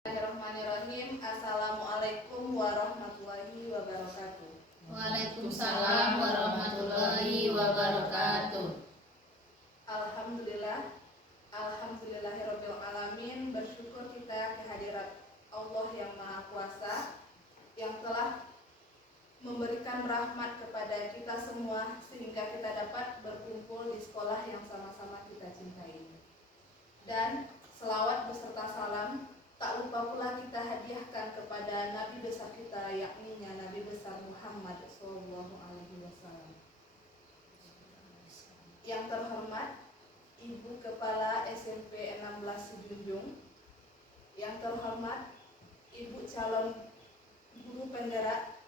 Bismillahirrahmanirrahim. Assalamualaikum warahmatullahi wabarakatuh. Waalaikumsalam warahmatullahi wabarakatuh. Alhamdulillahirabbil alamin. Bersyukur kita kehadirat Allah yang Maha Kuasa yang telah memberikan rahmat kepada kita semua sehingga kita dapat berkumpul di sekolah yang sama-sama kita cintai. Dan selawat beserta salam tak lupa pula kita hadiahkan kepada Nabi besar kita, yakni Nabi besar Muhammad SAW. Yang terhormat Ibu Kepala SMP 16 Junjung, yang terhormat Ibu calon guru penggerak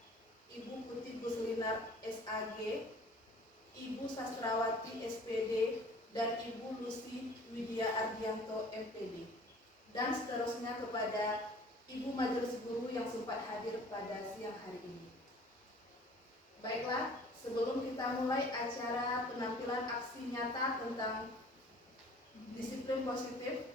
Ibu Putih Kuslinar SAG, Ibu Sastrawati SPD, dan Ibu Lucy Widya Ardianto MPD. Dan seterusnya kepada Ibu Majelis Guru yang sempat hadir pada siang hari ini. Baiklah, sebelum kita mulai acara penampilan aksi nyata tentang disiplin positif,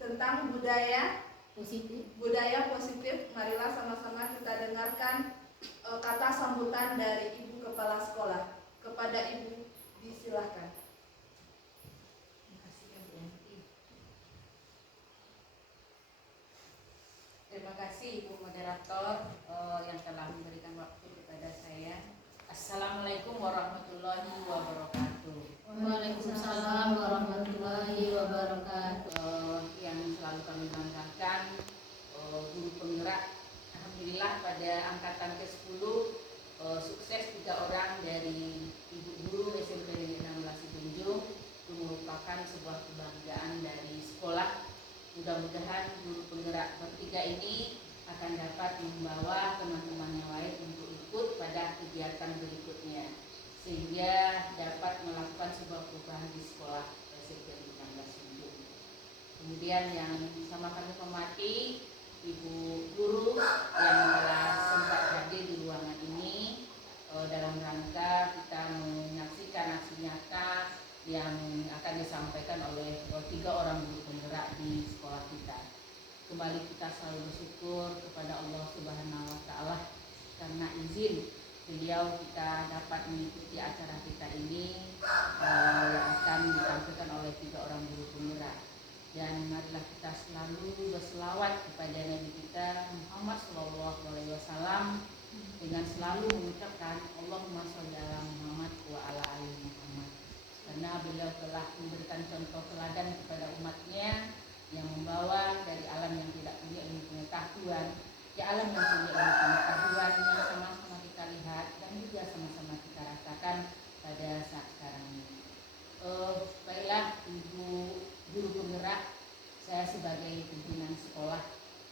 tentang budaya positif, marilah sama-sama kita dengarkan kata sambutan dari Ibu Kepala Sekolah. Kepada Ibu, disilahkan. Terima kasih Ibu Moderator yang telah memberikan waktu kepada saya. Assalamualaikum warahmatullahi wabarakatuh. Waalaikumsalam warahmatullahi wabarakatuh. Yang selalu kami banggakan guru penggerak. Alhamdulillah pada angkatan ke-10 sukses 3 orang dari Ibu Guru SMP Negeri 16 Junjung. Itu merupakan sebuah kebanggaan dari sekolah. Mudah-mudahan guru penggerak bertiga ini akan dapat membawa teman-teman yang lain untuk ikut pada kegiatan berikutnya, sehingga dapat melakukan sebuah perubahan di sekolah SMP 16 Junjung. Kemudian yang sama kami hormati Ibu Guru yang telah sempat hadir di ruangan ini dalam rangka kita menyaksikan aksi nyata yang akan disampaikan oleh 3 orang guru penggerak di sekolah kita. Kembali kita selalu bersyukur kepada Allah Subhanahu wa Ta'ala karena izin beliau kita dapat mengikuti acara kita ini yang akan ditampilkan oleh 3 orang guru penggerak. Dan marilah kita selalu berselawat kepada Nabi kita Muhammad SAW dengan selalu mengucapkan Allahumma sholli ala Muhammad wa ala ali Muhammad. Karena beliau telah memberikan contoh teladan kepada umatnya yang membawa dari alam yang tidak punya ilmu pengetahuan ke alam yang punya ilmu pengetahuan yang sama-sama kita lihat dan juga sama-sama kita rasakan pada saat sekarang ini. Baiklah Ibu Guru Penggerak, saya sebagai pimpinan sekolah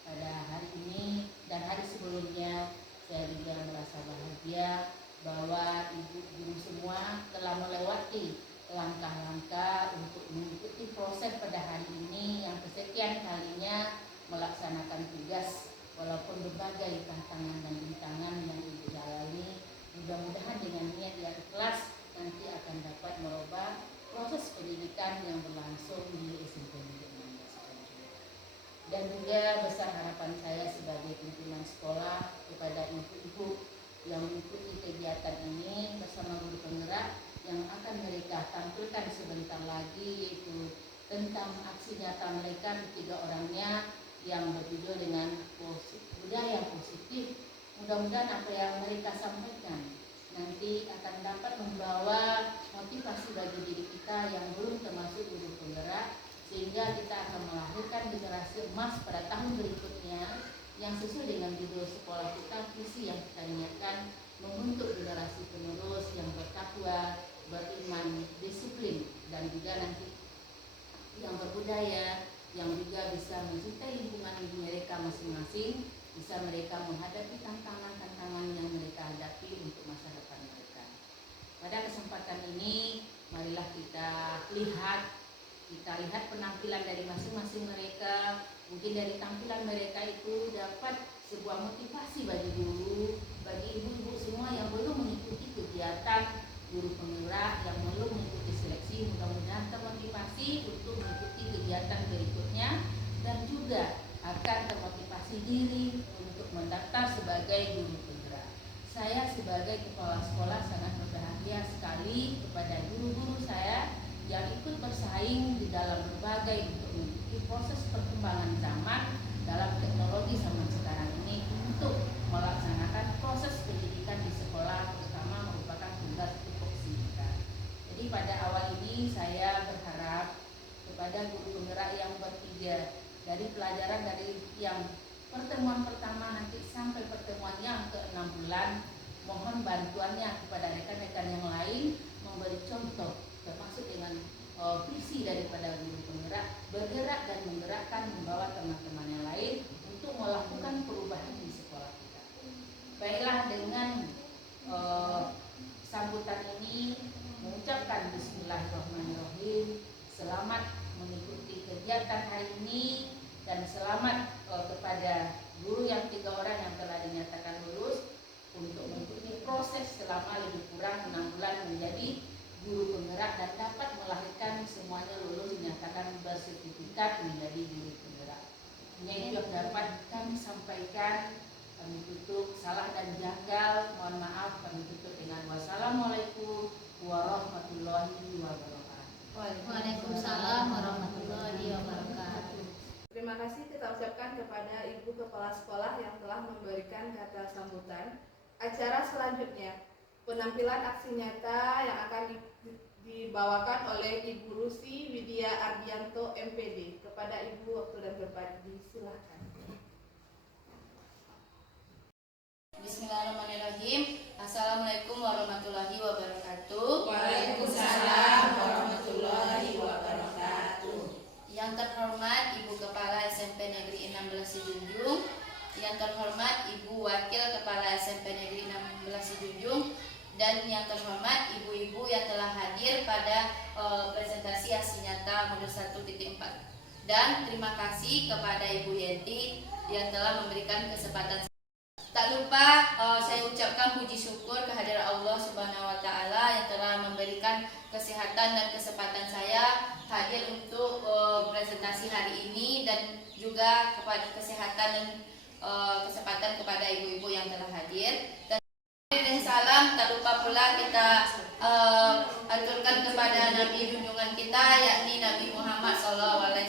pada hari ini dan hari sebelumnya saya juga merasa bahagia bahwa Ibu Guru semua telah melewati langkah-langkah untuk mengikuti proses pada hari ini yang kesekian kalinya melaksanakan tugas walaupun berbagai tantangan dan rintangan yang Ibu jalani. Mudah-mudahan dengan niat yang ikhlas nanti akan dapat merubah proses pendidikan yang berlangsung di SMP Negeri 16 Junjung. Dan juga besar harapan saya sebagai pimpinan sekolah kepada ibu-ibu yang mengikuti kegiatan ini bersama guru penggerak yang akan mereka tampilkan sebentar lagi, yaitu tentang aksi nyata mereka 3 orangnya yang berjudul dengan budaya positif. Mudah-mudahan apa yang mereka sampaikan nanti akan dapat membawa motivasi bagi diri kita yang belum termasuk guru penggerak, sehingga kita akan melahirkan generasi emas pada tahun berikutnya yang sesuai dengan judul sekolah kita, visi yang kita niatkan membentuk generasi penerus yang bertakwa, beriman, disiplin, dan juga nanti yang berbudaya, yang juga bisa mencintai lingkungan mereka masing-masing, bisa mereka menghadapi tantangan-tantangan yang mereka hadapi untuk masa depan mereka. Pada kesempatan ini, marilah kita lihat penampilan dari masing-masing mereka. Mungkin dari tampilan mereka itu dapat sebuah motivasi bagi guru, bagi ibu-ibu semua yang belum mengikuti kegiatan guru penggerak, yang belum mengikuti seleksi. Mudah-mudahan termotivasi untuk mengikuti kegiatan diri untuk mendaftar sebagai guru penggerak. Saya sebagai kepala sekolah sangat berbahagia sekali kepada guru-guru saya yang ikut bersaing di dalam berbagai untuk mengikuti proses perkembangan zaman dalam teknologi zaman sekarang ini untuk melaksanakan proses pendidikan di sekolah, terutama merupakan tugas tupoksi kita. Jadi pada awal ini saya berharap kepada guru penggerak yang bertiga dari pelajaran dari yang pertemuan pertama nanti sampai pertemuan yang ke-6 bulan, mohon bantuannya kepada rekan-rekan yang lain memberi contoh termasuk dengan visi daripada guru penggerak, bergerak dan menggerakkan membawa teman-teman yang lain untuk melakukan perubahan di sekolah kita. Baiklah, dengan sambutan ini mengucapkan Bismillahirrahmanirrahim. Selamat mengikuti kegiatan hari ini dan selamat kepada guru yang 3 orang yang telah dinyatakan lulus untuk mengikuti proses selama lebih kurang 6 bulan menjadi guru penggerak dan dapat melahirkan semuanya lulus dinyatakan bersertifikat menjadi guru penggerak. Ini yang dapat kami sampaikan. Kami tutup, salah dan janggal mohon maaf, kami tutup dengan wassalamualaikum warahmatullahi wabarakatuh. Waalaikumsalam warahmatullahi wabarakatuh. Terima kasih kita ucapkan kepada Ibu Kepala Sekolah yang telah memberikan kata sambutan. Acara selanjutnya, penampilan aksi nyata yang akan dibawakan oleh Ibu Rusi Widya Ardianto MPD. Kepada Ibu waktu dan tempat disilahkan. Bismillahirrahmanirrahim. Assalamualaikum warahmatullahi wabarakatuh. Waalaikumsalam warahmatullahi wabarakatuh. Yang terhormat Ibu Kepala SMP Negeri 16 Sijunjung, yang terhormat Ibu Wakil Kepala SMP Negeri 16 Sijunjung, dan yang terhormat ibu-ibu yang telah hadir pada presentasi aksi nyata modul 1.4. Dan terima kasih kepada Ibu Yenti yang telah memberikan kesempatan. Tak lupa saya ucapkan puji syukur kehadirat Allah Subhanahu wa taala yang telah memberikan kesehatan dan kesempatan saya hadir untuk presentasi hari ini, dan juga kepada kesehatan dan kesempatan kepada ibu-ibu yang telah hadir. Dan salam tak lupa pula kita aturkan kepada Nabi junjungan kita, yakni Nabi Muhammad SAW.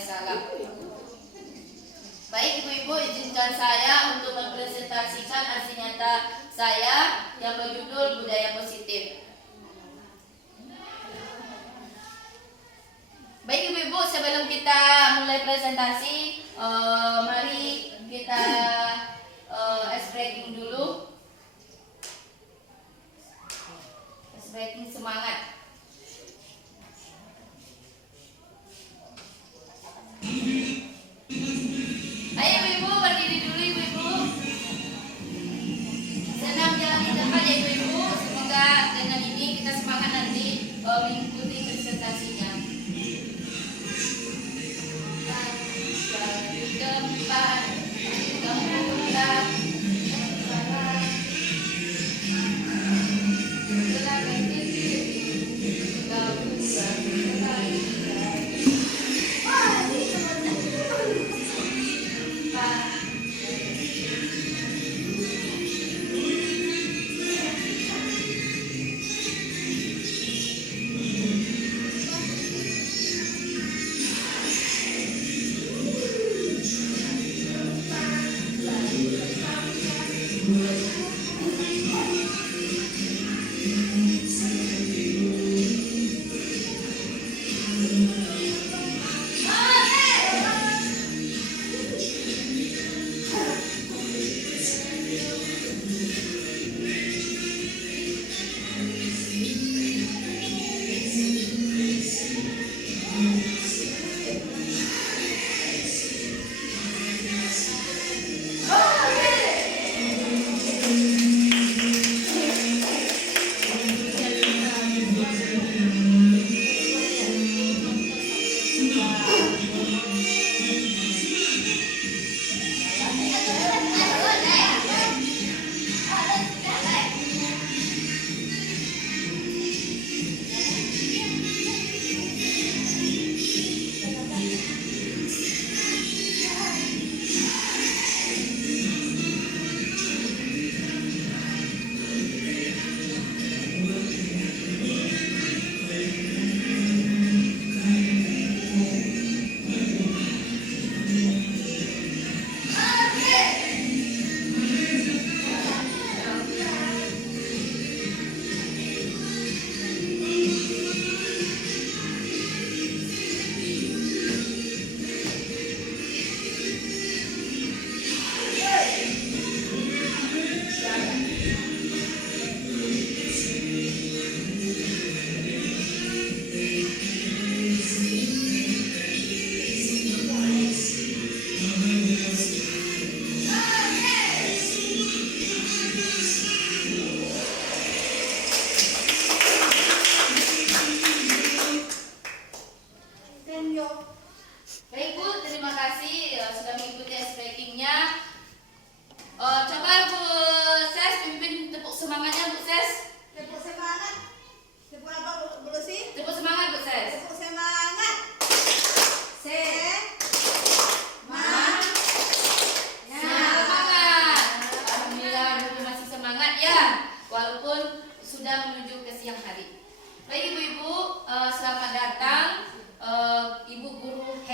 Baik ibu-ibu, izinkan saya untuk mempresentasikan aksi nyata saya yang berjudul Budaya Positif. Baik ibu-ibu, sebelum kita mulai presentasi, mari kita ice breaking dulu. Ice breaking semangat. Ayo ibu-ibu, berdiri dulu ibu-ibu. Senam jalan di tempat ya ibu-ibu. Semoga dengan ini kita semangat nanti mengikuti presentasinya. Di depan, kemudian belakang, belakang kiri,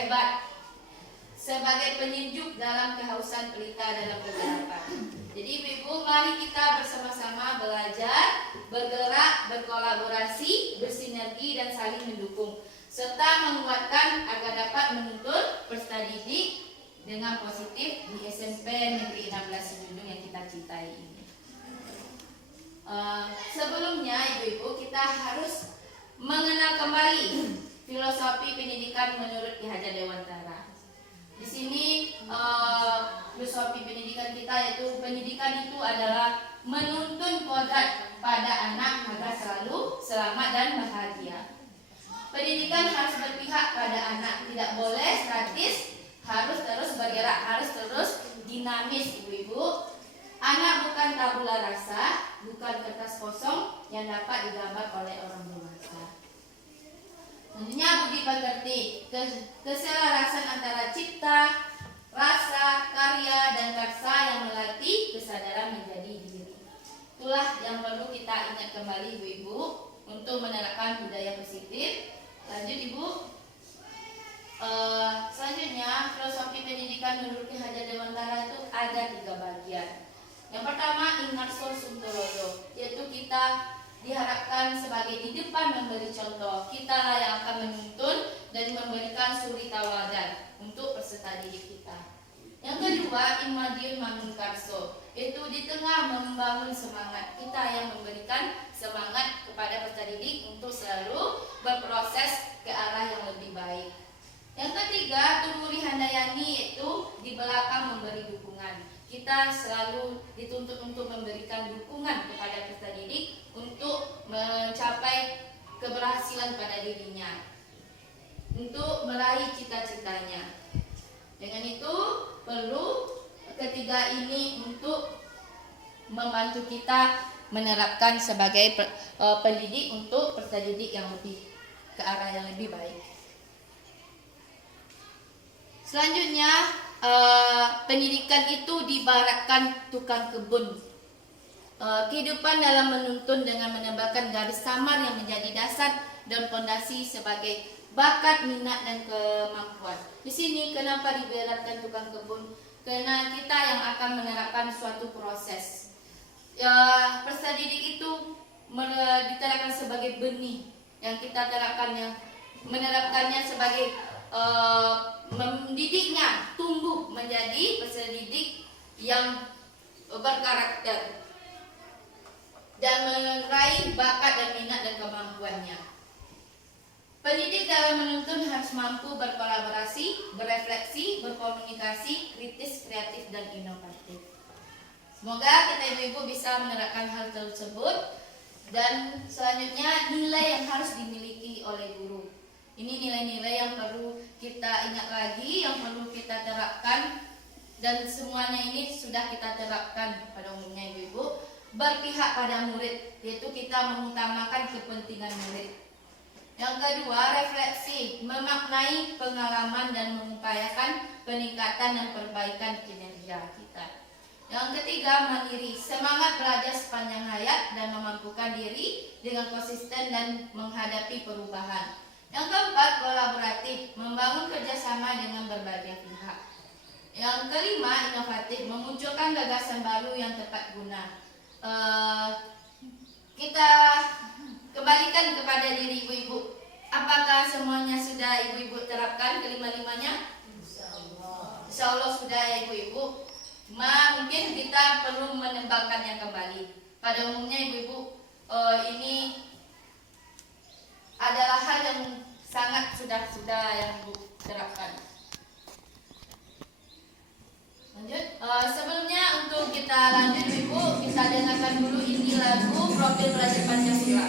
hebat, sebagai penyejuk dalam kehausan pelita dalam kegelapan. Jadi ibu-ibu, mari kita bersama-sama belajar, bergerak, berkolaborasi, bersinergi dan saling mendukung, serta menguatkan agar dapat menuntun peserta didik dengan positif di SMP Negeri 16 Sijunjung yang kita cintai ini. Sebelumnya ibu-ibu, kita harus mengenal kembali filosofi pendidikan menurut Ki Hajar Dewantara. Di sini filosofi pendidikan kita yaitu pendidikan itu adalah menuntun kodrat pada anak agar selalu selamat dan bahagia. Pendidikan harus berpihak pada anak, tidak boleh statis, harus terus bergerak, harus terus dinamis ibu-ibu. Anak bukan tabula rasa, bukan kertas kosong yang dapat digambar oleh orang dewasa. Tentunya budi pekerti, keselarasan antara cipta, rasa, karya, dan karsa yang melatih kesadaran menjadi diri. Itulah yang perlu kita ingat kembali ibu-ibu untuk menerapkan budaya positif. Lanjut ibu. Selanjutnya filosofi pendidikan menurut Ki Hajar Dewantara itu ada 3 bagian. Yang pertama, ingatso suntoloyo, yaitu kita diharapkan sebagai di depan memberi contoh. Kita lah yang akan menuntun dan memberikan suri tauladan untuk peserta didik kita. Yang kedua, imadiun mangunkarso, yaitu di tengah membangun semangat. Kita yang memberikan semangat kepada peserta didik untuk selalu berproses ke arah yang lebih baik. Yang ketiga, tumuri handayani, yaitu di belakang memberi dukungan. Kita selalu dituntut untuk memberikan dukungan kepada peserta didik untuk mencapai keberhasilan pada dirinya, untuk meraih cita-citanya. Dengan itu perlu ketiga ini untuk membantu kita menerapkan sebagai pendidik untuk peserta didik yang lebih ke arah yang lebih baik. Selanjutnya, pendidikan itu diibaratkan tukang kebun. Kehidupan dalam menuntun dengan menambahkan garis samar yang menjadi dasar dan fondasi sebagai bakat, minat, dan kemampuan. Di sini kenapa diibaratkan tukang kebun? Karena kita yang akan menerapkan suatu proses. Peserta didik itu diterapkan sebagai benih yang kita menerapkannya sebagai mendidiknya tumbuh menjadi peserta didik yang berkarakter dan meraih bakat dan minat dan kemampuannya. Pendidik dalam menuntun harus mampu berkolaborasi, berefleksi, berkomunikasi, kritis, kreatif, dan inovatif. Semoga kita ibu-ibu bisa menerapkan hal tersebut. Dan selanjutnya, nilai yang harus dimiliki oleh guru. Ini nilai-nilai yang perlu kita ingat lagi, yang perlu kita terapkan, dan semuanya ini sudah kita terapkan pada umumnya ibu-ibu. Berpihak pada murid, yaitu kita mengutamakan kepentingan murid. Yang kedua, refleksi, memaknai pengalaman dan mengupayakan peningkatan dan perbaikan kinerja kita. Yang ketiga, mandiri, semangat belajar sepanjang hayat dan memampukan diri dengan konsisten dan menghadapi perubahan. Yang keempat, kolaboratif, membangun kerjasama dengan berbagai pihak. Yang kelima, inovatif, memunculkan gagasan baru yang tepat guna. Kita kembalikan kepada diri ibu-ibu. Apakah semuanya sudah ibu-ibu terapkan kelima-limanya? Insya Allah sudah ya ibu-ibu. Mungkin kita perlu menembangkannya kembali. Pada umumnya ibu-ibu, ini adalah hal yang sangat sudah yang ibu terapkan. Lanjut. Sebelumnya untuk kita lanjut ibu, kita dengarkan dulu ini lagu Profil Pelajar Pancasila.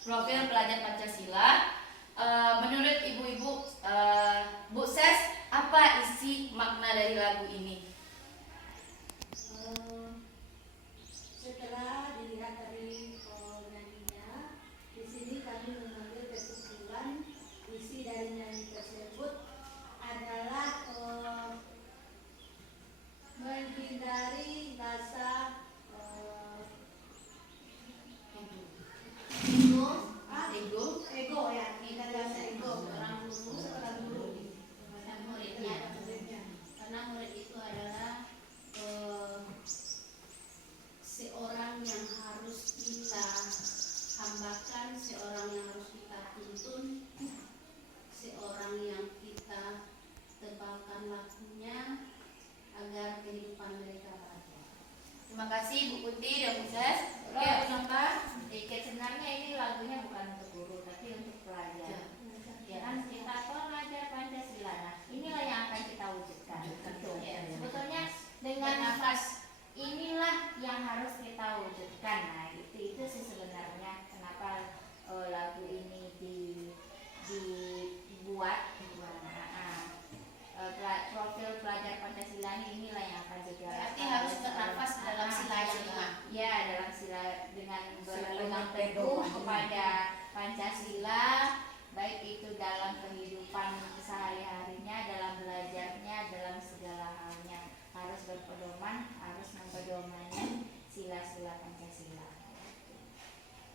profil pelajar Pancasila. Menurut ibu-ibu, Bu Ses, apa isi makna dari lagu ini? Setelah dilihat dari nyanyinya, di sini kami mengambil kesimpulan isi dari nyanyi tersebut adalah menghindari rasa ego ya, menghindari rasa ego orang guru dan muridnya. Karena murid itu adalah seorang yang harus kita hambakan, seorang yang harus kita tuntun, seorang yang kita tebalkan lakunya agar kehidupan mereka bahagia. Terima kasih Bu Putih dan Bu Ses. Oke, kenapa? Sedikit sebenarnya ini lagunya bukan untuk guru tapi untuk pelajar. Ya kan kita pelajar Pancasila. Nah, inilah yang akan kita wujudkan. Ya, sebetulnya dengan nafas inilah yang harus kita wujudkan. Nah, itu sih sebenarnya kenapa lagu ini dibuat. Profil pelajar Pancasila inilah yang akan dijalankan. Berarti harus bernafas dalam sila yang lima. Ya, dalam sila dengan berpegang teguh kepada Pancasila, baik itu dalam kehidupan sehari-harinya, dalam belajarnya, dalam segala halnya harus berpedoman, harus mempedomani sila-sila Pancasila.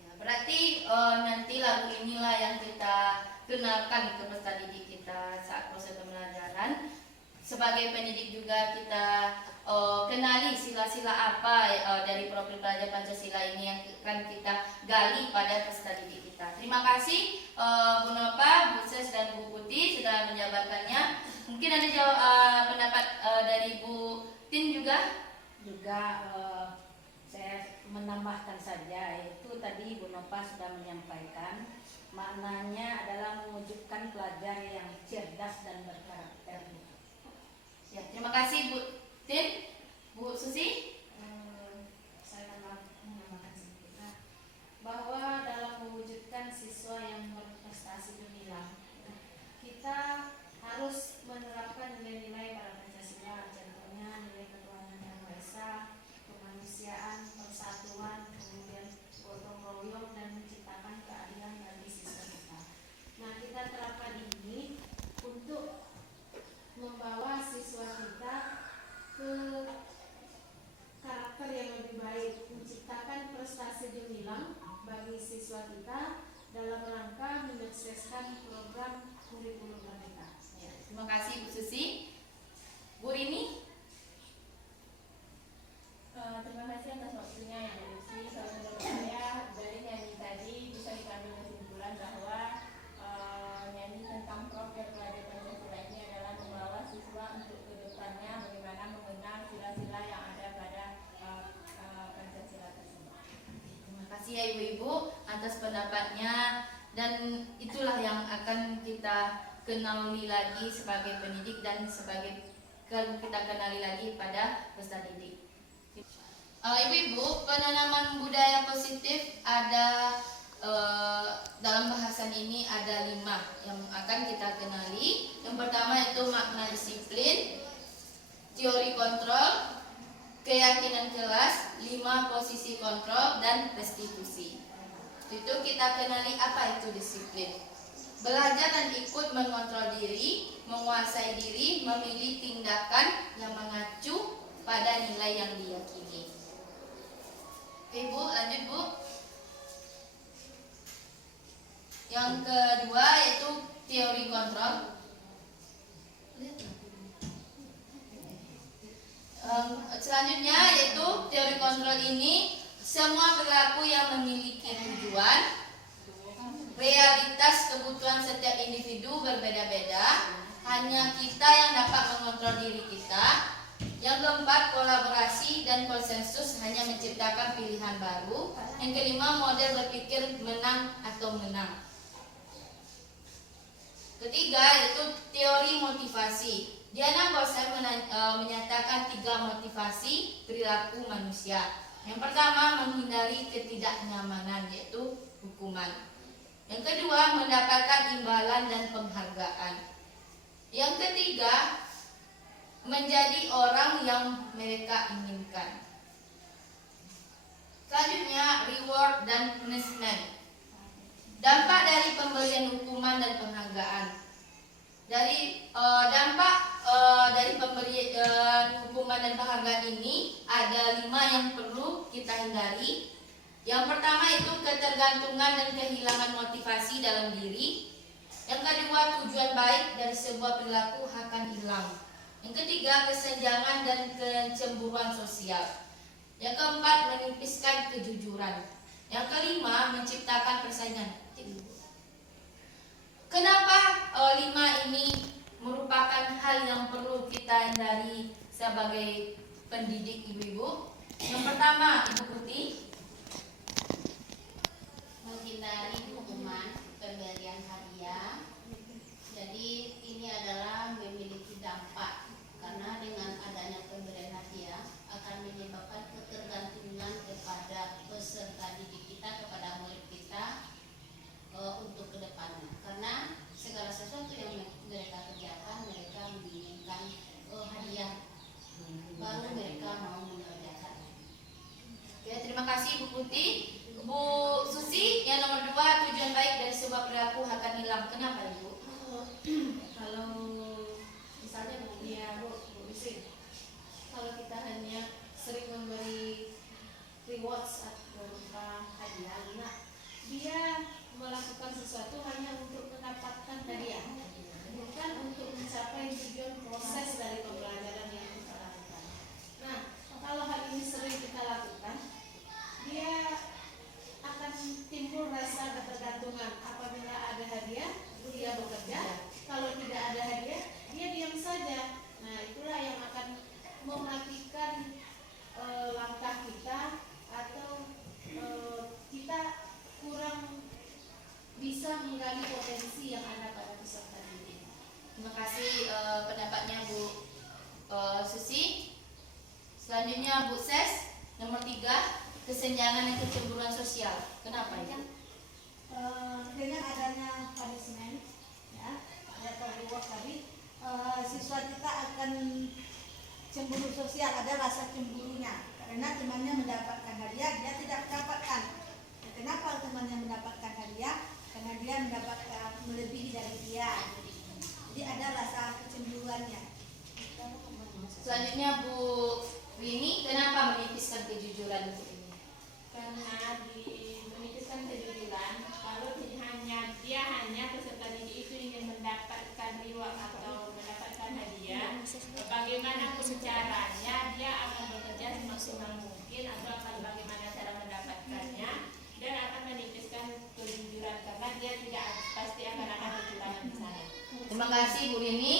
Ya, berarti nanti lagu inilah yang kita kenalkan ke peserta didik kita saat proses pembelajaran. Sebagai pendidik juga kita kenali sila-sila apa dari profil pelajar Pancasila ini yang akan kita gali pada peserta didik kita. Terima kasih Bu Nova, Bu Ses dan Bu Putih sudah menjabarkannya. Mungkin ada pendapat dari Bu Tin juga? Saya menambahkan saja, yaitu tadi Bu Nova sudah menyampaikan maknanya adalah mewujudkan pelajar yang cerdas dan berkarakter. Ya, terima kasih Bu Tin. Bu Susi? Saya menambahkan sedikit bahwa dalam mewujudkan siswa yang berprestasi gemilang, kita harus menerapkan nilai-nilai pada Pancasila, contohnya nilai ketuhanan yang Maha Esa, kemanusiaan, persatuan, kemudian gotong royong dan menciptakan keadilan bagi siswa kita. Nah, kita terapkan ini untuk membawa siswa kita ke karakter yang lebih baik, menciptakan prestasi gemilang bagi siswa kita dalam rangka menyukseskan program kurikulum mereka. Ya, terima kasih Bu Susi. Bu Rini? Terima kasih atas waktunya Ibu Lucy. Kalau menurut saya dari nyanyi tadi bisa diambil kesimpulan bahwa nyanyi tentang profil pelajar Pancasila ini adalah membawa siswa untuk kedepannya bagaimana mengenal sila-sila yang ada pada Pancasila tersebut. Terima kasih ya Ibu-ibu atas pendapatnya, dan itulah yang akan kita kenali lagi sebagai pendidik dan sebagai kita kenali lagi pada peserta didik. Ibu-ibu, penanaman budaya positif ada dalam bahasan ini ada 5 yang akan kita kenali. Yang pertama itu makna disiplin, teori kontrol, keyakinan kelas, 5 posisi kontrol, dan restitusi. Itu kita kenali apa itu disiplin. Belajar dan ikut mengontrol diri, menguasai diri, memilih tindakan yang mengacu pada nilai yang diyakini. Oke Bu, lanjut Bu. Yang kedua yaitu teori kontrol. Selanjutnya yaitu teori kontrol ini semua perilaku yang memiliki tujuan, realitas kebutuhan setiap individu berbeda-beda, hanya kita yang dapat mengontrol diri kita. Yang keempat, kolaborasi dan konsensus hanya menciptakan pilihan baru. Yang kelima, model berpikir menang atau menang. Ketiga, yaitu teori motivasi. Diana Bosser menyatakan 3 motivasi perilaku manusia. Yang pertama, menghindari ketidaknyamanan, yaitu hukuman. Yang kedua, mendapatkan imbalan dan penghargaan. Yang ketiga, menjadi orang yang mereka inginkan. Selanjutnya, reward dan punishment. Dampak dari pemberian hukuman dan penghargaan. Dari dampak dari pemberian hukuman dan penghargaan ini ada 5 yang perlu kita hindari. Yang pertama itu ketergantungan dan kehilangan motivasi dalam diri. Yang kedua, tujuan baik dari sebuah perilaku akan hilang. Yang ketiga, kesenjangan dan kecemburuan sosial. Yang keempat, menipiskan kejujuran. Yang kelima, menciptakan persaingan. Kenapa 5 ini merupakan hal yang perlu kita hindari sebagai pendidik ibu-ibu? Yang pertama, Ibu Putih. Menghindari hukuman pemberian hadiah. Jadi ini adalah memiliki dampak karena dengan adanya pemberian hadiah akan menyebabkan ketergantungan kepada peserta didik kita, kepada murid kita untuk kedepannya. Karena segala sesuatu yang mereka kerjakan, mereka menginginkan hadiah, baru mereka mau mengerjakannya. Oke, terima kasih Bu Putih. Bu Susi, yang nomor 2, tujuan baik dari sebuah perilaku akan hilang. Kenapa Ibu? Kalau misalnya Bu Isi, kalau kita hanya sering memberi rewards atau berupa hadiah, nah dia melakukan sesuatu hanya untuk mendapatkan hadiah, bukan untuk mencapai tujuan proses dari pembelajaran yang kita lakukan. Nah, kalau hal ini sering kita lakukan, dia akan timbul rasa ketergantungan. Apabila ada hadiah, dia bekerja. Kalau tidak ada hadiah, dia diam saja. Nah, itulah yang akan mematikan langkah kita, atau kita kurang bisa menggali potensi yang ada pada peserta didik. Terima kasih pendapatnya Bu Susi. Selanjutnya Bu Ses, nomor 3, kesenjangan dan kecemburuan sosial. Kenapa itu? Dengan adanya punishment, ya, atau reward tadi, siswa kita akan cemburu sosial, ada rasa cemburunya karena temannya mendapatkan hadiah, dia tidak mendapatkan. Kenapa temannya mendapatkan hadiah? Karena dia mendapatkan melebihi dari dia. Jadi ada rasa kecemburuannya. Selanjutnya Bu Rini, kenapa menipiskan kejujuran Bu ini? Karena di menipiskan kejujuran, kalau dia hanya peserta didik itu ingin mendapatkan reward atau mendapatkan hadiah, bagaimanapun caranya dia akan bekerja semaksimal mungkin, atau akan bagaimana cara mendapatkannya, dan akan menipiskan kejujuran karena dia tidak pasti akan ada kecurangan di sana. Terima kasih Bu Rini.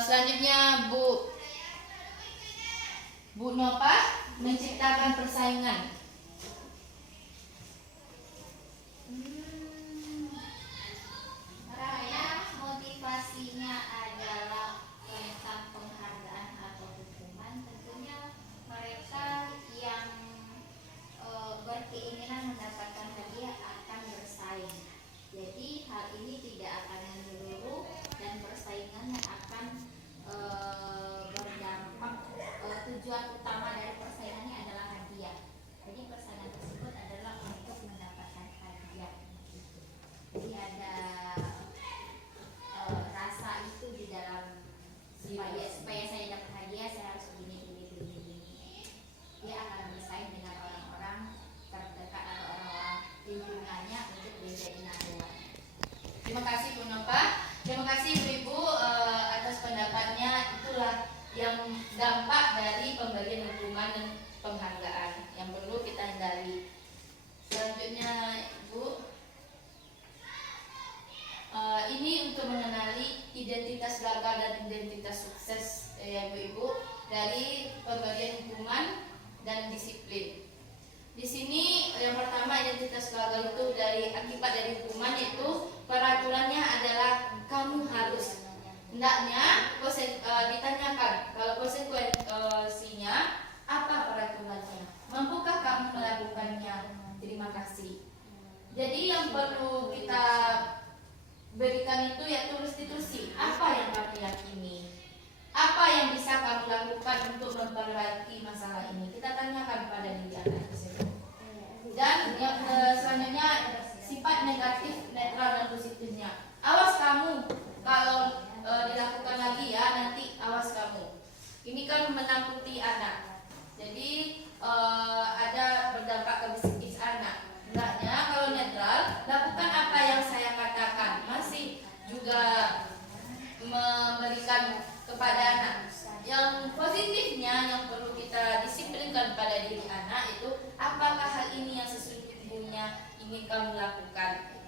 Selanjutnya Bu Nova, menciptakan persaingan. Motivasinya adalah tentang penghargaan atau hukuman. Tentunya mereka yang berkeinginan mendapatkan hadiah akan bersaing. Jadi hal ini tidak akan menyeluruh dan persaingannya akan berdampak. Tujuan utama dari persaingannya adalah hadiah. Jadi persaingan tersebut adalah untuk mendapatkan hadiah. Jadi ada rasa itu di dalam, supaya saya dapat hadiah saya harus begini. Dia akan bersaing dengan orang-orang terdekat atau orang-orang lingkungannya untuk menjadi number one. Terima kasih Bu Nova. Terima kasih Ibu atas pendapatnya. Itulah yang dampak dari pemberian hukuman dan penghargaan yang perlu kita hindari. Selanjutnya Ibu, ini untuk mengenali identitas gagal dan identitas sukses ya Ibu dari pemberian hukuman dan disiplin. Di sini yang pertama, identitas gagal itu dari akibat dari hukuman, yaitu peraturannya adalah kamu harus. Hendaknya ditanyakan kalau konsekuensinya apa peraturannya. Mampukah kamu melakukannya? Terima kasih. Jadi yang perlu kita berikan itu yaitu restitusi. Apa yang kamu yakini? Apa yang bisa kamu lakukan untuk memperbaiki masalah ini? Kita tanyakan pada diri anak tersebut. Dan yang selanjutnya sifat negatif, netral dan positifnya. Awas kamu kalau dilakukan lagi ya, nanti awas kamu. Ini kan menakuti anak. Jadi ada berdampak ke psikis anak. Hendaknya kalau netral, lakukan apa yang saya katakan. Masih juga memberikan kepada anak. Yang positifnya yang perlu kita disiplinkan pada diri anak itu, apakah hal ini yang sesungguhnya ingin kamu lakukan.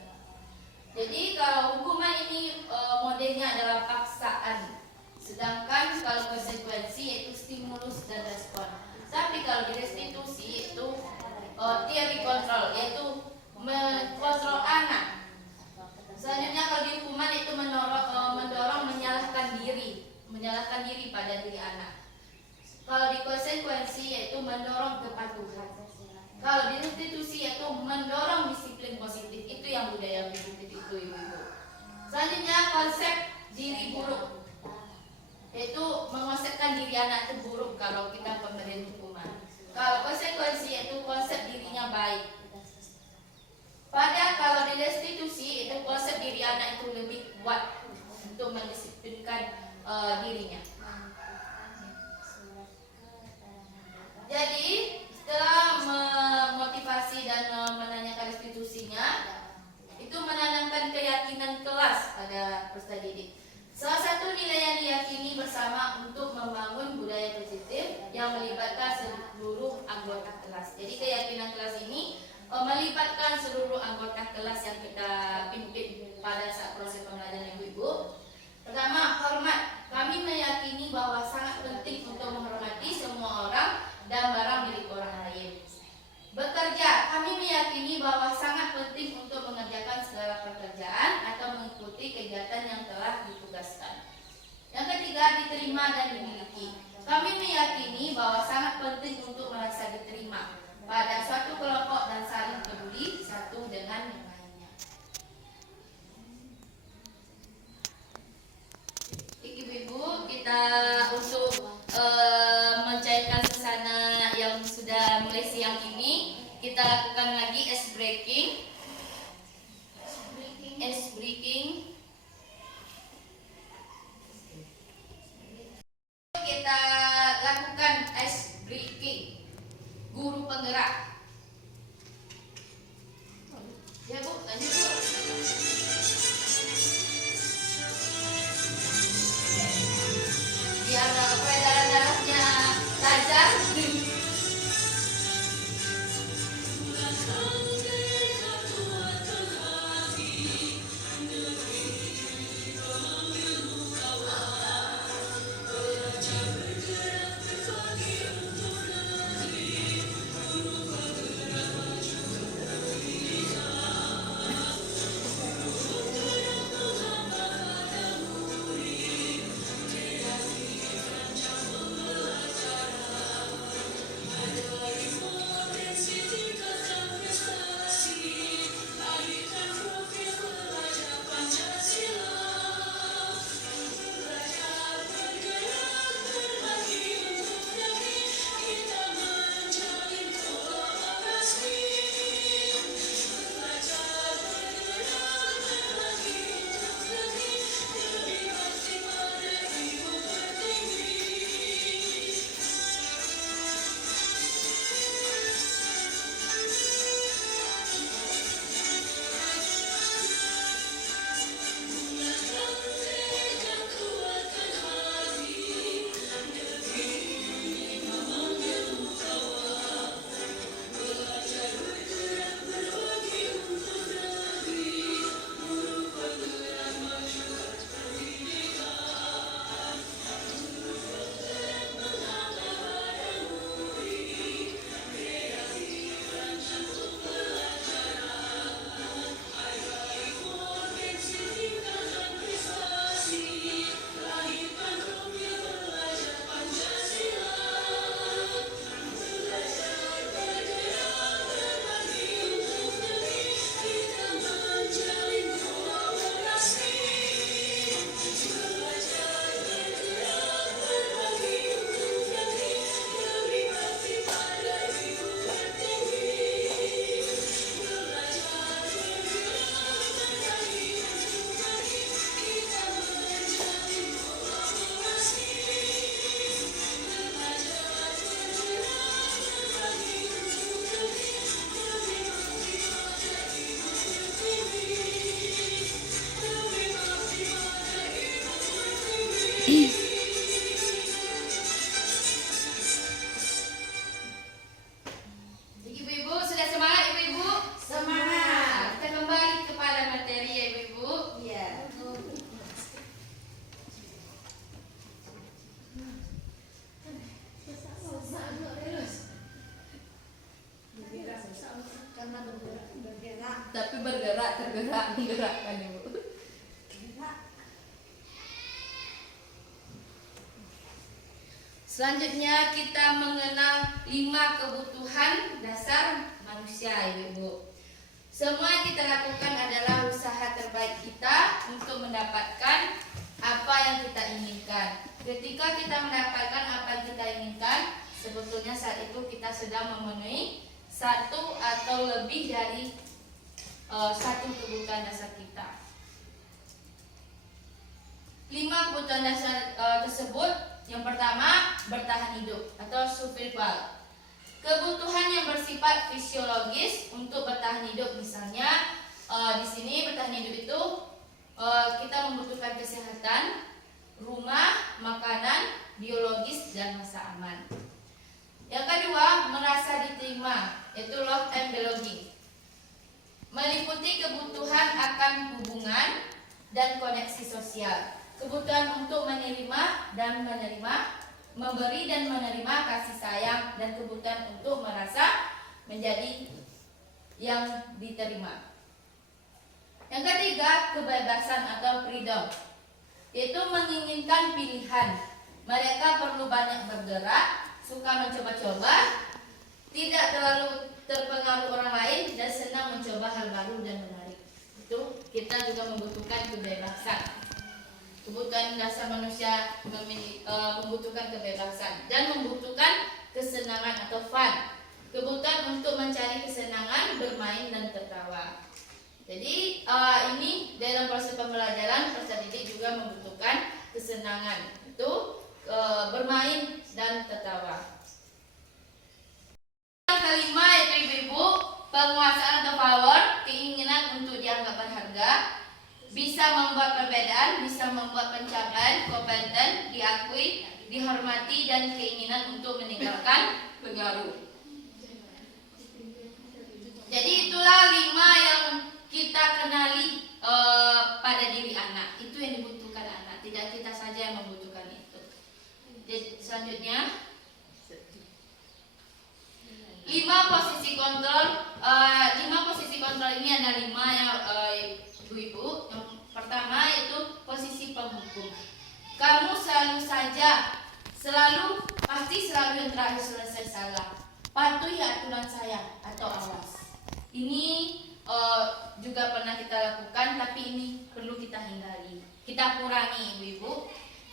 Jadi kalau hukuman ini modelnya adalah paksaan, sedangkan kalau konsekuensi yaitu stimulus dan respon. Tapi kalau di restitusi itu theory control, yaitu mengontrol anak. Selanjutnya kalau di hukuman itu mendorong menyalahkan diri pada diri anak. Kalau di konsekuensi yaitu mendorong kepatuhan. Kalau di restitusi yaitu mendorong disiplin positif. Itu yang budaya positif itu, ibu-ibu. Selanjutnya konsep diri buruk, yaitu mengonsepkan diri anak itu buruk kalau kita pemberian hukuman. Kalau konsekuensi yaitu konsep dirinya baik. Pada kalau di restitusi itu konsep diri anak itu lebih kuat untuk mendisiplinkan dirinya. Jadi setelah memotivasi dan menanyakan restitusinya, itu menanamkan keyakinan kelas pada peserta didik. Salah satu nilai yang diyakini bersama untuk membangun budaya positif yang melibatkan seluruh anggota kelas. Jadi keyakinan kelas ini melibatkan seluruh anggota kelas yang kita pimpin pada saat proses pembelajaran ibu-ibu. Pertama, hormat. Kami meyakini bahwa sangat penting untuk menghormati semua orang dan barang milik orang lain. Bekerja, kami meyakini bahwa sangat penting untuk mengerjakan segala pekerjaan atau mengikuti kegiatan yang telah ditugaskan. Yang ketiga, diterima dan dimiliki. Kami meyakini bahwa sangat penting untuk merasa diterima pada suatu kelompok dan saling peduli satu dengan yang lainnya. Ibu-ibu, kita untuk mencairkan suasana yang sudah mulai siang ini, kita lakukan lagi ice breaking. Kita lakukan ice breaking. Guru penggerak. Ya Bu, lanjut Bu. Biar peredaran darahnya lancar. tapi tergerak menggerakkan Ibu. Selanjutnya kita mengenal 5 kebutuhan dasar manusia, Ibu. Semua yang kita lakukan adalah usaha terbaik kita untuk mendapatkan apa yang kita inginkan. Ketika kita mendapatkan apa yang kita inginkan, sebetulnya saat itu kita sedang memenuhi satu atau lebih dari satu kebutuhan dasar kita. 5 kebutuhan dasar tersebut, yang pertama bertahan hidup atau survival. Kebutuhan yang bersifat fisiologis untuk bertahan hidup, misalnya di sini bertahan hidup itu kita membutuhkan kesehatan, rumah, makanan, biologis, dan masa aman. Yang kedua, merasa diterima, yaitu love and belonging. Meliputi kebutuhan akan hubungan dan koneksi sosial. Kebutuhan untuk menerima dan menerima, memberi dan menerima kasih sayang, dan kebutuhan untuk merasa menjadi yang diterima. Yang ketiga, kebebasan atau freedom, yaitu menginginkan pilihan. Mereka perlu banyak bergerak, suka mencoba-coba, tidak terlalu terpengaruh orang lain, dan senang mencoba hal baru dan menarik. Itu kita juga membutuhkan kebebasan. Kebutuhan dasar manusia membutuhkan kebebasan dan membutuhkan kesenangan atau fun. Kebutuhan untuk mencari kesenangan, bermain, dan tertawa. Jadi ini dalam proses pembelajaran peserta didik juga membutuhkan kesenangan, itu bermain dan tertawa. Yang kelima yaitu ibu-ibu, penguasaan atau power, keinginan untuk dianggap berharga, bisa membuat perbedaan, bisa membuat pencapaian, kompeten, diakui, dihormati, dan keinginan untuk meninggalkan pengaruh. Jadi itulah 5 yang kita kenali pada diri anak. Itu yang dibutuhkan anak, tidak kita saja yang membutuhkan itu. Jadi, selanjutnya 5 posisi kontrol. 5 posisi kontrol ini ada 5 yang ibu-ibu. Yang pertama yaitu posisi penghukum. Kamu pasti selalu yang terakhir selesai salah. Patuhi aturan saya atau awas. Ini juga pernah kita lakukan, tapi ini perlu kita hindari. Kita kurangi, ibu-ibu.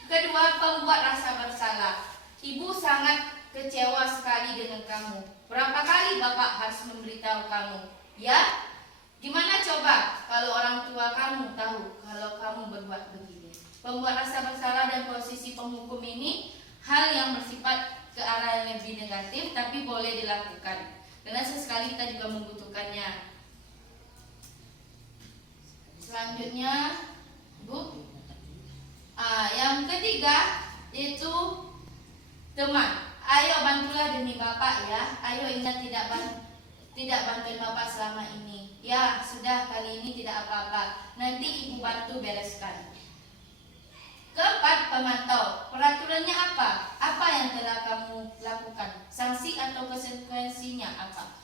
Kedua, pembuat rasa bersalah. Ibu sangat kecewa sekali dengan kamu. Berapa kali bapak harus memberitahu kamu? Ya? Gimana coba kalau orang tua kamu tahu kalau kamu berbuat begini? Pembuat rasa bersalah dan posisi penghukum ini hal yang bersifat ke arah yang lebih negatif, tapi boleh dilakukan karena sesekali kita juga membutuhkannya. Selanjutnya, Bu, yang ketiga yaitu teman. Ayo bantulah demi bapak ya. Ayo ingat tidak bantuin bapak selama ini. Ya sudah, kali ini tidak apa-apa. Nanti ibu bantu bereskan. Keempat, pemantau. Peraturannya apa? Apa yang telah kamu lakukan? Sanksi atau konsekuensinya apa?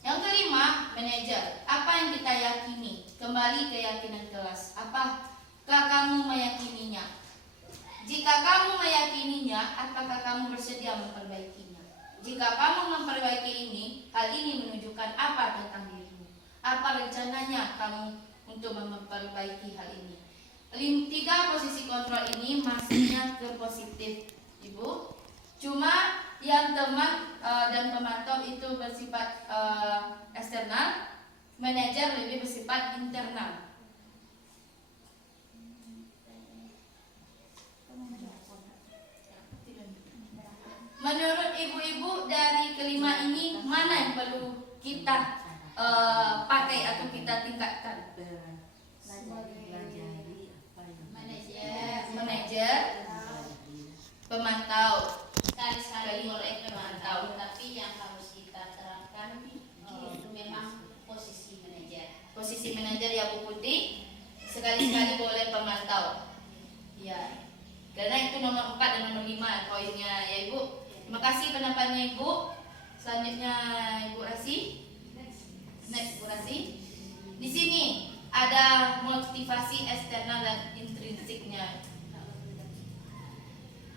Yang kelima, manajer. Apa yang kita yakini? Kembali keyakinan kelas. Apakah kamu meyakininya? Jika kamu meyakininya, apakah kamu bersedia memperbaikinya? Jika kamu memperbaiki ini, hal ini menunjukkan apa tentang dirimu? Apa rencananya kamu untuk memperbaiki hal ini? 3 posisi kontrol ini masihnya ke positif, Ibu. Cuma yang teman dan pemantau itu bersifat eksternal, manajer lebih bersifat internal. Menurut ibu-ibu dari kelima ini, mana yang perlu kita pakai atau kita tingkatkan? Manajer, pemantau. Sekali-sekali boleh pemantau, tapi yang harus kita terapkan itu memang posisi manajer. Posisi manajer ya Bu Putih. Sekali-sekali boleh pemantau. Ya. Karena itu nomor 4 dan nomor 5 poinnya ya Ibu. Terima kasih pendapatnya Ibu. Selanjutnya Ibu Rasi. Next Bu Rasi. ada motivasi eksternal dan intrinsiknya.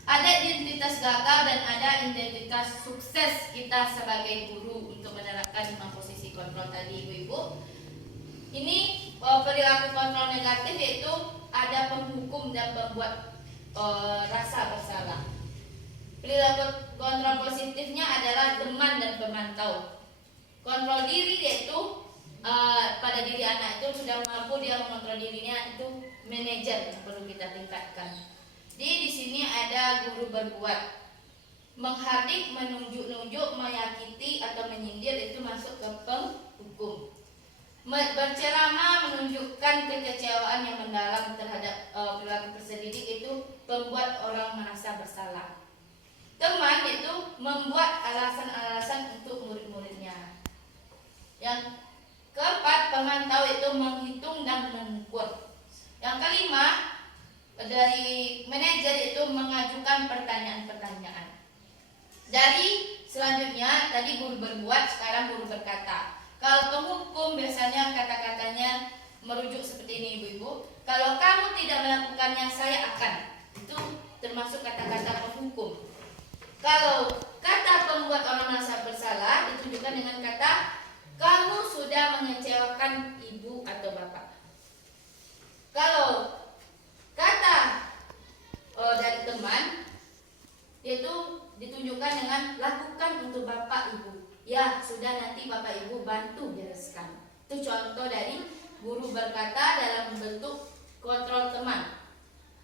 Ada identitas gagal dan ada identitas sukses kita sebagai guru untuk menerapkan 5 posisi kontrol tadi, ibu-ibu. Ini perilaku kontrol negatif, yaitu ada penghukum dan membuat rasa bersalah. Perilaku kontrol positifnya adalah teman dan pemantau. Kontrol diri yaitu pada diri anak itu sudah mampu dia mengontrol dirinya, itu manajer yang perlu kita tingkatkan. Di sini ada guru berbuat, menghardik, menunjuk-nunjuk, menyakiti atau menyindir, itu masuk ke penghukum. Berceramah, menunjukkan kekecewaan yang mendalam terhadap perilaku peserta didik, itu membuat orang merasa bersalah. Teman itu membuat alasan-alasan untuk murid-muridnya. Yang keempat, pemantau itu menghitung dan mengukur. Yang kelima, dari manajer itu mengajukan pertanyaan-pertanyaan. Dari selanjutnya tadi guru berbuat, sekarang guru berkata. Kalau penghukum biasanya kata-katanya merujuk seperti ini, ibu-ibu. Kalau kamu tidak melakukannya, saya akan. Itu termasuk kata-kata penghukum. Kalau kata pembuat orang merasa bersalah ditunjukkan dengan kata kamu sudah mengecewakan ibu atau bapak. Kalau kata dari teman itu ditunjukkan dengan lakukan untuk bapak ibu. Ya, sudah, nanti bapak ibu bantu bereskan. Itu contoh dari guru berkata dalam bentuk kontrol teman.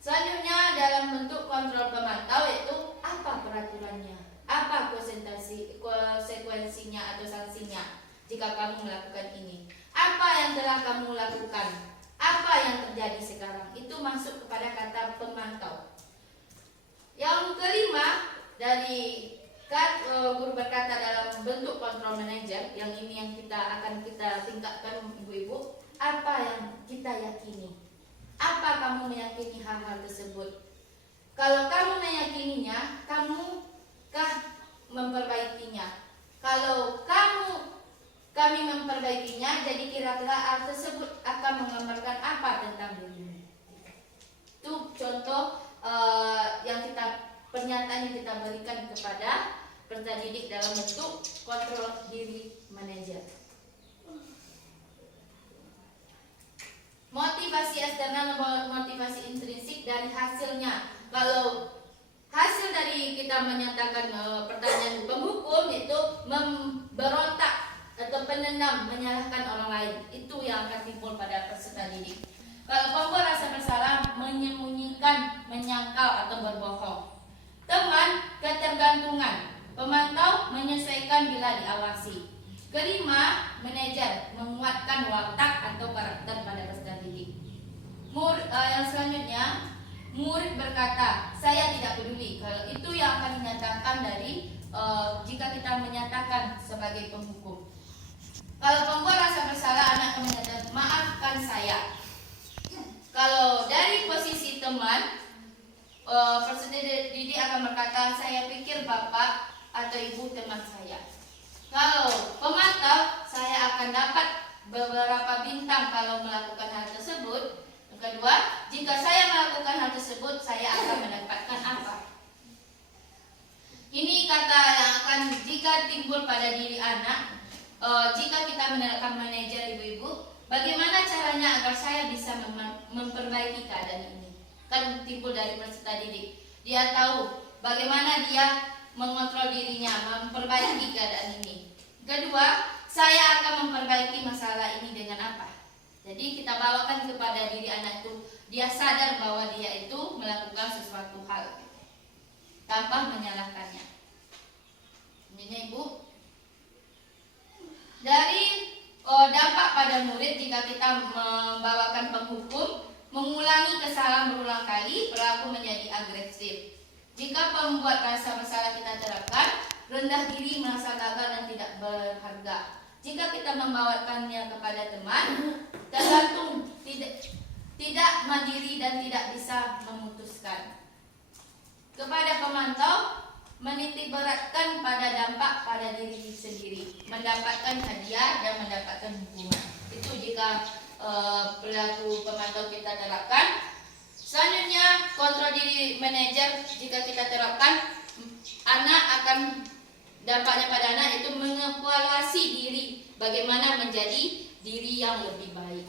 Selanjutnya dalam bentuk kontrol pemantau, yaitu apa peraturannya, apa konsekuensinya atau sanksinya jika kamu melakukan ini, apa yang telah kamu lakukan, apa yang terjadi sekarang. Itu masuk kepada kata pemantau. Yang kelima dari guru berkata dalam bentuk kontrol manajer, yang ini yang akan kita tingkatkan, ibu-ibu. Apa yang kita yakini, apa kamu meyakini hal-hal tersebut. Kalau kamu meyakininya, kamukah memperbaikinya? Kalau kami memperbaikinya, jadi kira-kira hal tersebut akan menggambarkan apa tentang dirimu. Itu contoh pernyataan yang kita berikan kepada peserta didik dalam bentuk kontrol diri manajer. Motivasi eksternal dan motivasi intrinsik dari hasilnya. Kalau hasil dari kita menyatakan pertanyaan penghukum itu memberontak atau penendam, menyalahkan orang lain, itu yang akan timbul pada peserta didik. Kalau pembuat rasa bersalah, menyembunyikan, menyangkal atau berbohong. Teman, ketergantungan. Pemantau, menyesuaikan bila diawasi. Kelima, manajer, menguatkan watak atau karakter pada peserta didik. Yang selanjutnya, murid berkata, saya tidak peduli. Kalau itu yang akan dinyatakan dari jika kita menyatakan sebagai penghukum. Kalau pembuat rasa bersalah, anak akan menyatakan, maafkan saya. Kalau dari posisi teman, peserta didik akan berkata, saya pikir bapak atau ibu teman saya. Kalau pemantau, saya akan dapat beberapa bintang kalau melakukan hal tersebut. Yang kedua, jika saya melakukan hal tersebut, saya akan mendapatkan apa? Ini kata yang akan jika timbul pada diri anak. Jika kita menerapkan manajer, ibu-ibu, bagaimana caranya agar saya bisa memperbaiki keadaan ini? Kan timbul dari peserta didik. Dia tahu bagaimana dia mengontrol dirinya, memperbaiki keadaan ini. Kedua, saya akan memperbaiki masalah ini dengan apa? Jadi kita bawakan kepada diri anak itu, dia sadar bahwa dia itu melakukan sesuatu hal tanpa menyalahkannya. Ini ibu. Dari dampak pada murid, jika kita membawakan penghukum, mengulangi kesalahan berulang kali, pelaku menjadi agresif. Jika pembuat rasa bersalah kita terapkan, rendah diri, merasa gagal dan tidak berharga. Jika kita membawakannya kepada teman, tergantung, tidak mandiri dan tidak bisa memutuskan. Kepada pemantau, menitik beratkan pada dampak pada diri sendiri, mendapatkan hadiah dan mendapatkan hukuman. Itu jika perilaku pemantau kita terapkan. Selanjutnya, kontrol diri manajer jika kita terapkan, anak akan dampaknya pada anak itu mengevaluasi diri bagaimana menjadi diri yang lebih baik.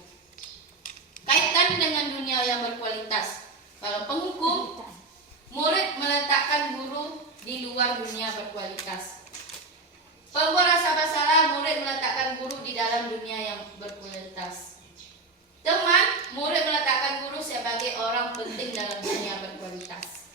Kaitan dengan dunia yang berkualitas. Kalau penghukum, murid meletakkan guru di luar dunia berkualitas. Pembuat rasa bersalah, murid meletakkan guru di dalam dunia yang berkualitas. Teman, murid meletakkan guru sebagai orang penting dalam dunia berkualitas.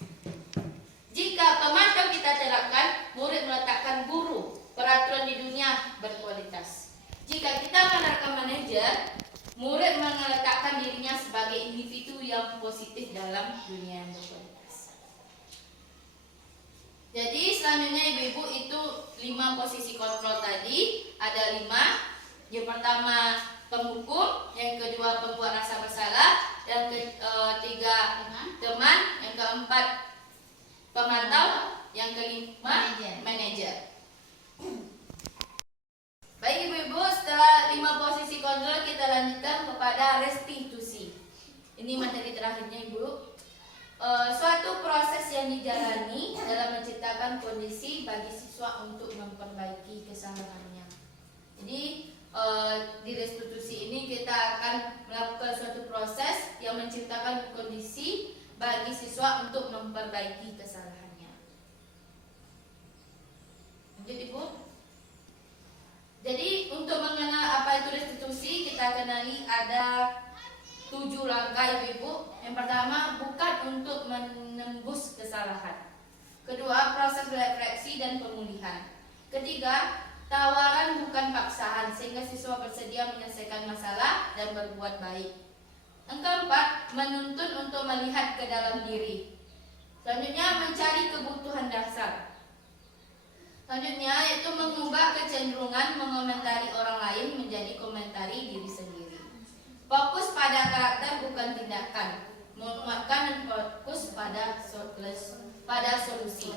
Jika pemantau kita terapkan, murid meletakkan guru peraturan di dunia berkualitas. Jika kita menerapkan manajer, murid meletakkan dirinya sebagai individu yang positif dalam dunia yang berkualitas. Jadi selanjutnya ibu-ibu itu 5 posisi kontrol tadi, ada 5. Yang pertama penghukum, yang kedua pembuat rasa bersalah, yang ketiga teman, yang keempat pemantau, yang kelima manajer. Baik ibu-ibu, setelah 5 posisi kontrol kita lanjutkan kepada restitusi. Ini materi terakhirnya ibu. Suatu proses yang dijalani dalam menciptakan kondisi bagi siswa untuk memperbaiki kesalahannya. Jadi di restitusi ini kita akan melakukan suatu proses yang menciptakan kondisi bagi siswa untuk memperbaiki kesalahannya. Lanjut ibu. Jadi untuk mengenal apa itu restitusi, kita kenali ada 7 langkah ibu-ibu. Yang pertama, bukan untuk menembus kesalahan. Kedua, proses refleksi dan pemulihan. Ketiga, tawaran bukan paksaan sehingga siswa bersedia menyelesaikan masalah dan berbuat baik. Yang keempat, menuntun untuk melihat ke dalam diri. Selanjutnya, mencari kebutuhan dasar. Selanjutnya, yaitu mengubah kecenderungan mengomentari orang lain menjadi komentari diri sendiri. Fokus pada karakter bukan tindakan. Menguatkan dan fokus pada solusi.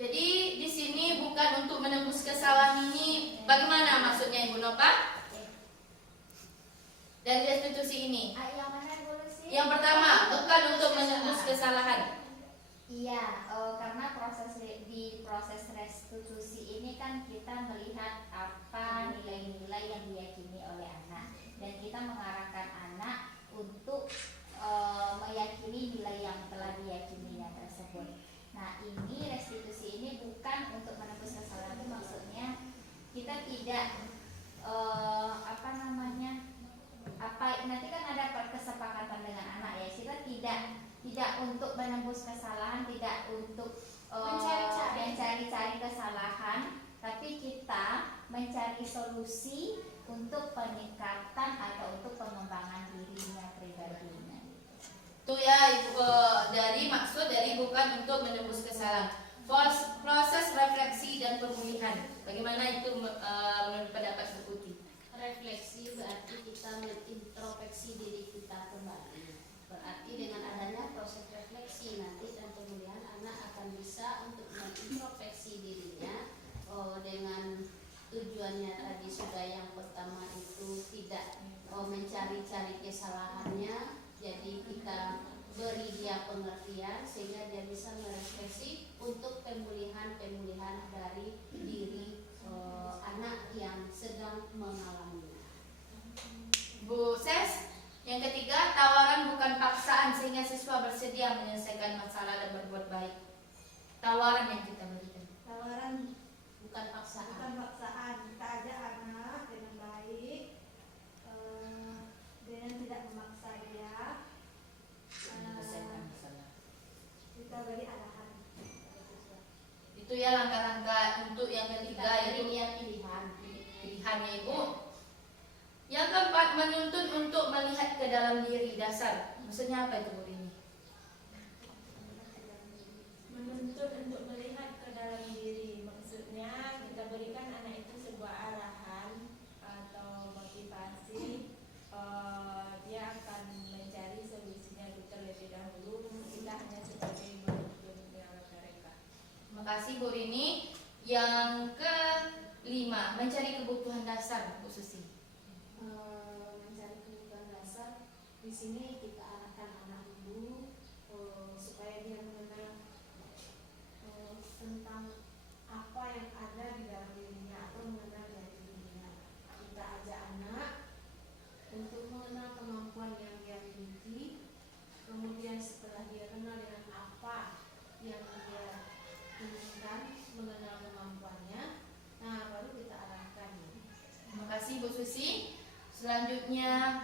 Jadi di sini bukan untuk menembus kesalahan ini. Bagaimana maksudnya Ibu Nova? Dari restitusi ini. Yang mana dulu sih? Yang pertama, bukan untuk menembus kesalahan. Iya, karena di proses restitusi ini kan kita melihat apa nilai-nilai yang diyakini oleh anak, dan kita mengarahkan anak untuk meyakini nilai yang telah diyakininya tersebut. Nah, ini restitusi ini bukan untuk menembus kesalahan, itu maksudnya kita tidak nanti kan ada kesepakatan dengan anak ya, kita tidak untuk menembus kesalahan, tidak untuk mencari-cari kesalahan, tapi kita mencari solusi untuk peningkatan atau untuk pengembangan dirinya pribadinya. Itu ya Ibu, dari maksud dari bukan untuk menembus kesalahan. Proses refleksi dan pemulihan. Bagaimana itu menurut pendapat Bu Putih? Refleksi berarti kita mengintrospeksi diri kita kembali. Berarti dengan adanya proses refleksi nanti dan pemulihan, anak akan bisa untuk mengintrospeksi dirinya dengan tujuannya tadi sudah, yang pertama itu tidak mencari-cari kesalahannya. Jadi kita beri dia pengertian sehingga dia bisa merefleksi untuk pemulihan dari diri anak yang sedang mengalaminya. Bu Ses, yang ketiga, tawaran bukan paksaan sehingga siswa bersedia menyelesaikan masalah dan berbuat baik. Tawaran yang kita berikan. Tawaran Bukan paksaan. bukan paksaan, kita ajak anak dengan baik, dengan tidak memaksa dia, Menyelesaikan masalah. kita beri arahan. Itu ya langkah-langkah untuk yang ketiga, Jadi yaitu dia pilihan. pilihannya Ibu. Yang keempat, menuntun untuk melihat ke dalam diri dasar. Maksudnya apa itu Bu Rini? Menuntut untuk melihat ke dalam diri, maksudnya kita berikan anak itu sebuah arahan atau motivasi, dia akan mencari solusinya itu terlebih dahulu. Kita hanya sebagai menuntun mereka. Terima kasih Bu Rini. Yang kelima, mencari mencari kebutuhan dasar, Bu Susi? Mencari kebutuhan dasar di sini kita arahkan anak ibu supaya dia mengenal tentang apa yang ada di dalam dirinya atau mengenal dari dirinya. Kita ajak anak untuk mengenal kemampuan yang dia miliki, kemudian setelah dia kenal dengan apa yang dia inginkan, mengenal kemampuannya, nah baru kita arahkan. Terima kasih Bu Susi. Selanjutnya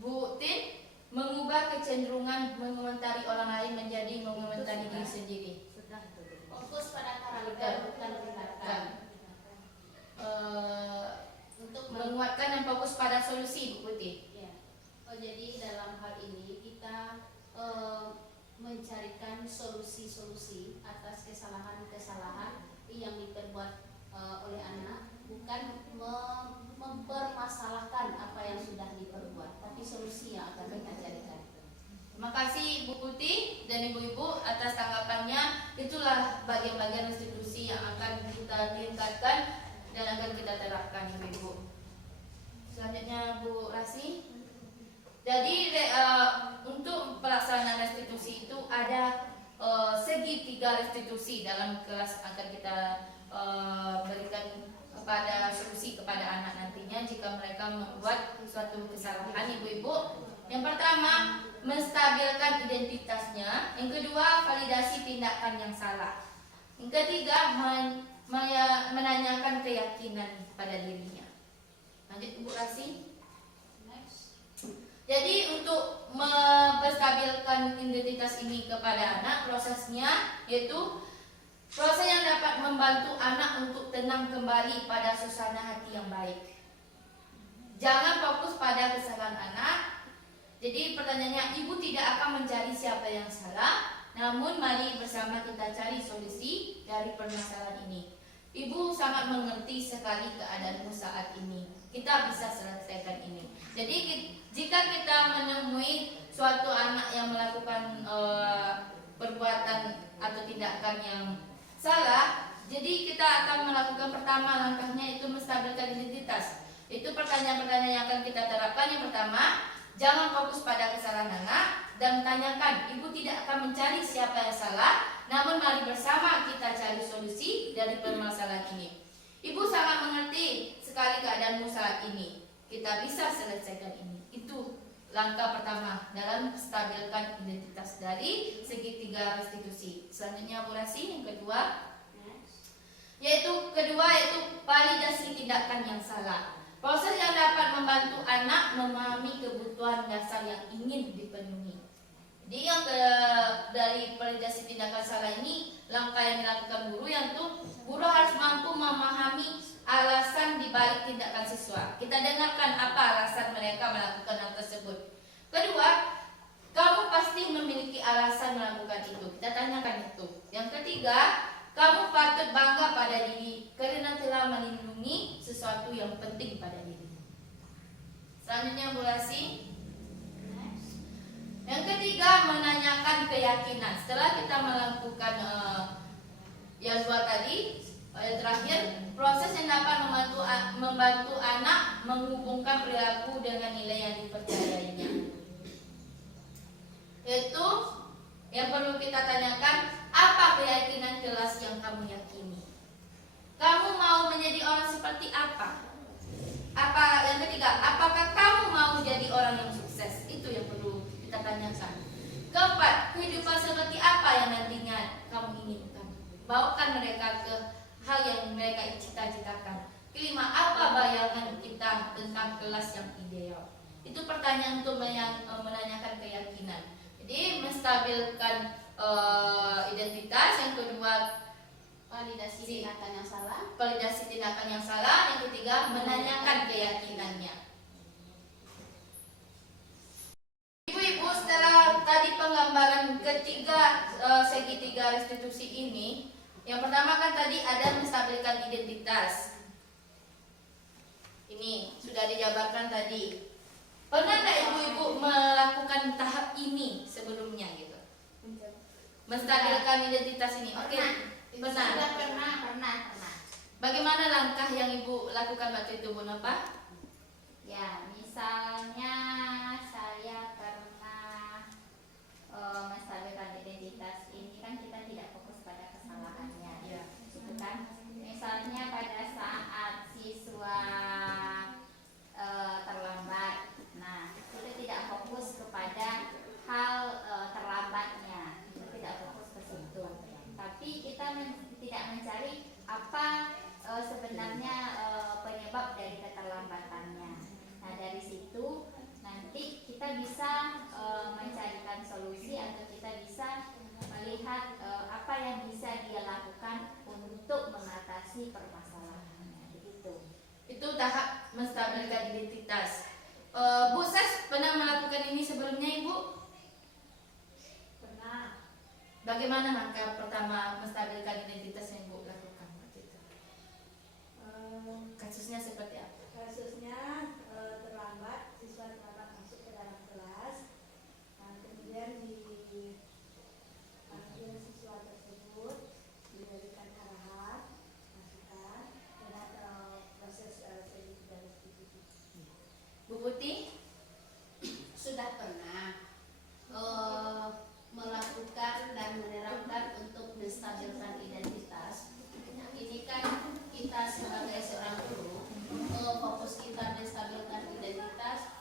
Bu Tin, mengubah kecenderungan mengomentari orang lain menjadi mengomentari diri sendiri. Fokus pada karakter bukan tindakan. Untuk menguatkan dan fokus pada solusi, Bu Putih. Ya. Jadi dalam hal ini kita mencarikan solusi-solusi atas kesalahan-kesalahan yang diperbuat oleh anak, bukan mempermasalahkan apa yang sudah diperbuat, tapi solusi yang akan kita carikan. Terima kasih Bu Putih dan Ibu-Ibu atas tanggapannya. Itulah bagian-bagian restitusi yang akan kita tingkatkan dan akan kita terapkan, Ibu-Ibu. Selanjutnya Bu Rasi. Jadi untuk pelaksanaan restitusi itu ada segitiga restitusi dalam kelas akan kita berikan kepada solusi kepada anak nantinya jika mereka membuat suatu kesalahan, Ibu-Ibu. Yang pertama, menstabilkan identitasnya. Yang kedua, validasi tindakan yang salah. Yang ketiga, menanyakan keyakinan pada dirinya. Lanjut Bu Rasi. Jadi untuk menstabilkan identitas ini kepada anak, prosesnya yaitu proses yang dapat membantu anak untuk tenang kembali pada suasana hati yang baik. Jangan fokus pada kesalahan anak. Jadi pertanyaannya, ibu tidak akan mencari siapa yang salah, namun mari bersama kita cari solusi dari permasalahan ini. Ibu sangat mengerti sekali keadaanmu saat ini. Kita bisa selesaikan ini. Jadi jika kita menemui suatu anak yang melakukan perbuatan atau tindakan yang salah, jadi kita akan melakukan pertama langkahnya itu menstabilkan identitas. Itu pertanyaan-pertanyaan yang akan kita terapkan. Yang pertama, jangan fokus pada kesalahan anak dan tanyakan, ibu tidak akan mencari siapa yang salah, namun mari bersama kita cari solusi dari permasalahan ini. Ibu sangat mengerti sekali keadaanmu saat ini. Kita bisa selesaikan ini. Itu langkah pertama dalam stabilkan identitas dari segitiga restitusi. Selanjutnya Bu Rasi, yang kedua, yaitu validasi tindakan yang salah. Proses yang dapat membantu anak memahami kebutuhan dasar yang ingin dipenuhi. Jadi yang dari validasi tindakan salah ini, langkah yang dilakukan guru yaitu guru harus mampu memahami alasan dibalik tindakan siswa. Kita dengarkan apa alasan mereka melakukan hal tersebut. Kedua, kamu pasti memiliki alasan melakukan itu. Kita tanyakan itu. Yang ketiga, kamu patut bangga pada diri karena telah melindungi sesuatu yang penting pada diri. Selanjutnya Bu Rasi. Yang ketiga, menanyakan keyakinan. Setelah kita melakukan yang dua tadi, yang terakhir, proses yang dapat membantu anak menghubungkan perilaku dengan nilai yang dipercayainya. Yaitu yang perlu kita tanyakan, apa keyakinan kelas yang kamu yakini? Kamu mau menjadi orang seperti apa? Yang ketiga, apakah kamu mau jadi orang yang sukses? Itu yang perlu kita tanyakan. Keempat, kehidupan seperti apa yang nantinya kamu inginkan? Bawakan mereka ke hal yang mereka cita-citakan. Kelima, apa bayangan kita tentang kelas yang ideal? Itu pertanyaan untuk menanyakan keyakinan. Jadi menstabilkan identitas. Yang kedua, Validasi tindakan yang salah. validasi tindakan yang salah. Yang ketiga, menanyakan keyakinannya. Ibu-ibu, setelah tadi penggambaran ketiga segitiga restitusi ini, yang pertama kan tadi ada menstabilkan identitas. Ini sudah dijabarkan tadi. Pernah nggak ibu-ibu melakukan tahap ini sebelumnya gitu? Menstabilkan identitas ini. Oke. Sudah pernah. Bagaimana langkah yang Ibu lakukan waktu itu, Bu Nova? Ya, misalnya saya pernah menstabilkan identitas ini kan kita tidak fokus pada kesalahannya, Ya. gitu kan? Misalnya pada saat siswa terlambat, nah kita tidak fokus kepada hal terlambatnya, kita tidak fokus ke situ, tapi kita tidak mencari apa sebenarnya penyebab dari keterlambatannya. Nah dari situ nanti kita bisa mencarikan solusi atau kita bisa melihat apa yang bisa dia lakukan untuk mengatasi permasalahannya. Begitu. Itu tahap menstabilkan identitas. Bu Ses pernah melakukan ini sebelumnya, Ibu? Pernah. Bagaimana langkah pertama menstabilkan identitas yang Ibu lakukan waktu itu? Kasusnya seperti apa? Kasusnya terlambat, siswa terlambat masuk ke dalam kelas. Nah, kemudian dipanggil siswa tersebut, diberikan arahan, masukan, dan proses selektif dan restitusi. Bu Putih? Sudah pernah melakukan dan menerapkan untuk menstabilkan identitas. Ini kan kita sebagai seorang guru, fokus kita menstabilkan identitas.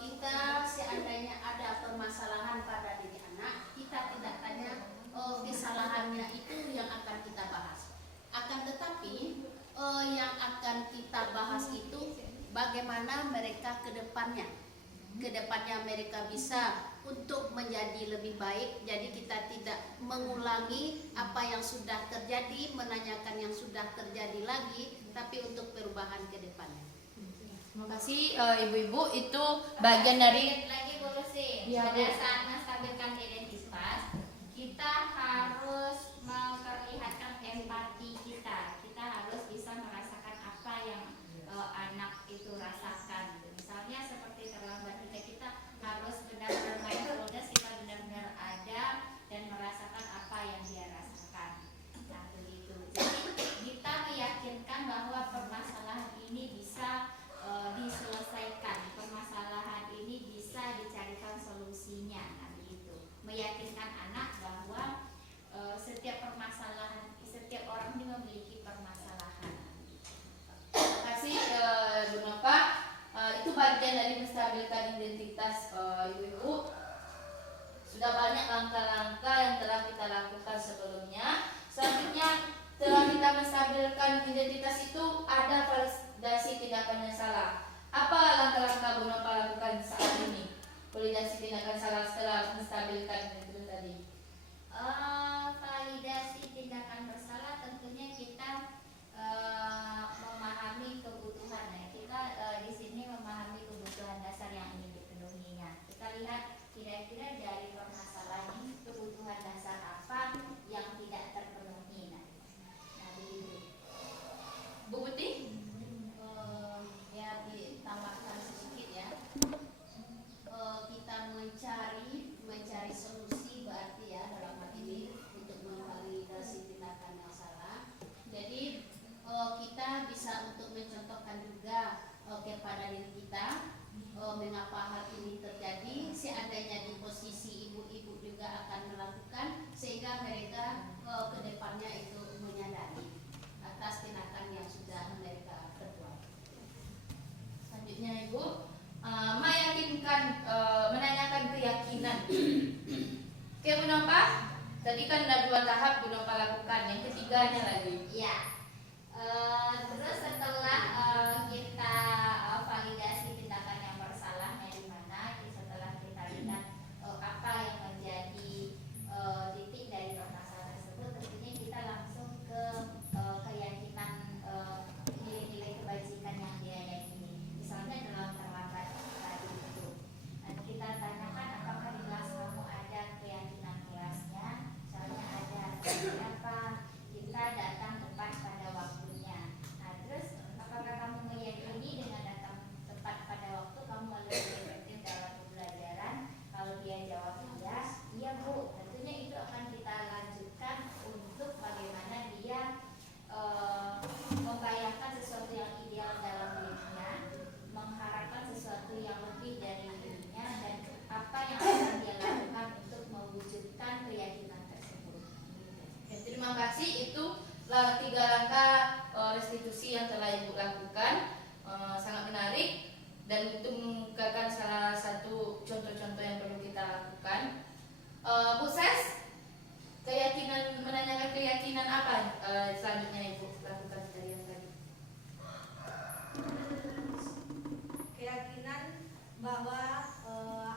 Kita seandainya ada permasalahan pada diri anak, kita tidak tanya kesalahannya itu yang akan kita bahas. Akan tetapi yang akan kita bahas itu bagaimana mereka ke depannya mereka bisa untuk menjadi lebih baik. Jadi kita tidak mengulangi apa yang sudah terjadi, menanyakan yang sudah terjadi lagi, tapi untuk perubahan ke depannya. Terima kasih Ibu-ibu, itu bagian dari lagi dulu sih. Ya, Pada Bu. saat menstabilkan identitas, kita harus memperlihatkan empati kita. Kita harus bisa merasakan apa yang anak itu rasakan. Misalnya seperti terlambat kita harus benar-benar mindfulness, kita benar-benar ada dan merasakan apa yang dia rasakan. Nah begitu. Jadi kita meyakinkan bahwa permasalahan ini bisa diselesaikan, permasalahan ini bisa dicarikan solusinya. Nah begitu. Meyakinkan anak bahwa setiap permasalahan, setiap orang ini memiliki permasalahan. Terima kasih Bu Nova. Itu bagian dari menstabilkan identitas Ibu-ibu. Sudah banyak langkah-langkah yang telah kita lakukan sebelumnya. Selanjutnya, setelah kita menstabilkan identitas itu ada validasi tindakan yang salah. Apa langkah-langkah Bu Nova lakukan saat ini? Validasi tindakan salah setelah menstabilkan identitas tadi. Validasi tindakan bersalah tentunya kita memahami kebutuhan ya. Kita di sini memahami kebutuhan dasar yang ingin dipenuhinya. Kita lihat kira-kira dari permasalahan ini kebutuhan dasar apa yang tidak terpenuhi. Nah begitu. Bu Putih? Ya ditambahkan sedikit ya. Kita mencari solusi berarti ya dalam hal ini untuk memvalidasi tindakan yang salah. Jadi kita bisa untuk mencontohkan juga kepada diri kita mengapa hal ini terjadi. Seandainya di posisi ibu-ibu juga akan melakukan, sehingga mereka kedepannya itu menyadari atas tindakan yang sudah mereka perbuat. Selanjutnya Ibu, meyakinkan, menanyakan keyakinan. Oke Bu Nova, tadi kan ada 2 tahap Bu Nova lakukan, yang ketiganya lagi. Ya. Terus setelah kita validasi tindakan yang bersalahnya di mana, setelah kita lihat apa yang menjadi titik dari permasalahan tersebut, tentunya kita langsung ke keyakinan nilai-nilai kebajikan yang dia yakini. Misalnya dalam terlambat tadi itu, nanti kita tanyakan apakah di kelas kamu ada keyakinan kelasnya, misalnya ada berapa kita datang tepat pada waktunya. Nah, apa yang akan dia lakukan untuk mewujudkan keyakinan tersebut. Ya, terima kasih. Itulah 3 langkah restitusi yang telah Ibu lakukan. Sangat menarik dan itu mengungkapkan salah satu contoh-contoh yang perlu kita lakukan. Bu Ses, menanyakan keyakinan apa selanjutnya Ibu lakukan dari yang tadi? Keyakinan bahwa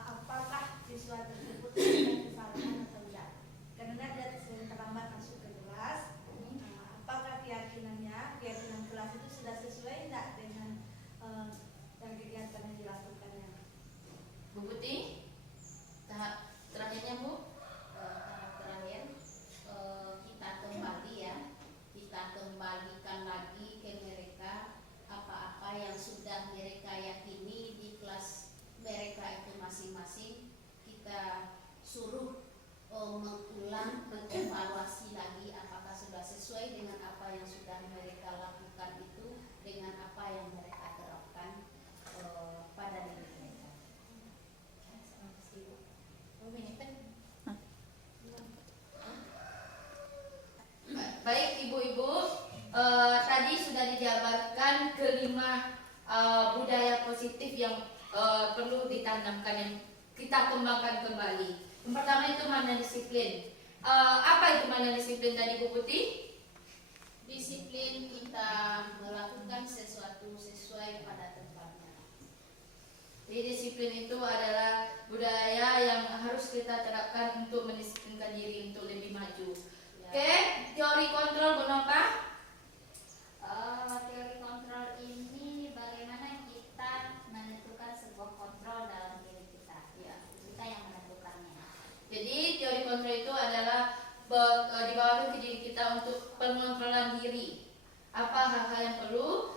apakah siswa tersebut melakukan kesalahan atau tidak. Karena dia sering terlambat masuk ke kelas, apakah keyakinan kelas itu sudah sesuai tidak dengan kegiatan yang dilakukannya. Bu Putih, tahap terakhirnya Bu. Tahap terakhir kita kembali ya, kita kembalikan lagi ke mereka apa-apa yang sudah mereka yakini di kelas mereka itu masing-masing. Kita suruh mengulang, mengevaluasi lagi apakah sudah sesuai dengan apa yang sudah mereka lakukan itu dengan apa yang mereka terapkan pada diri mereka. Baik Ibu-Ibu, tadi sudah dijabarkan kelima budaya positif yang perlu ditanamkan yang kita kembangkan kembali. Yang pertama itu mana disiplin. Apa itu mana disiplin tadi Bu Putih? Disiplin kita melakukan sesuatu sesuai pada tempatnya. Jadi disiplin itu adalah budaya yang harus kita terapkan untuk mendisiplinkan diri untuk lebih maju. Ya. Oke, teori kontrol Bu Nova. Teori kontrol ini bagaimana kita menentukan sebuah kontrol dalam diri kita. Ya, kita yang menentukannya. Jadi teori kontrol itu adalah dibawakan ke diri kita untuk pengontrolan diri. Apa hal-hal yang perlu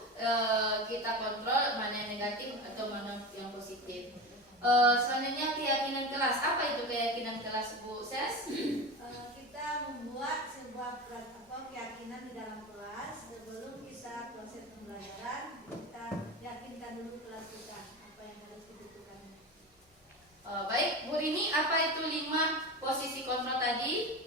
kita kontrol, mana yang negatif atau mana yang positif. Selanjutnya keyakinan kelas. Apa itu keyakinan kelas Bu Ses? Kita membuat sebuah keyakinan di dalam kelas sebelum kita proses pembelajaran. Kita yakinkan dulu kelas kita apa yang harus dibutuhkan. Baik, Bu Rini, apa itu 5 posisi kontrol tadi?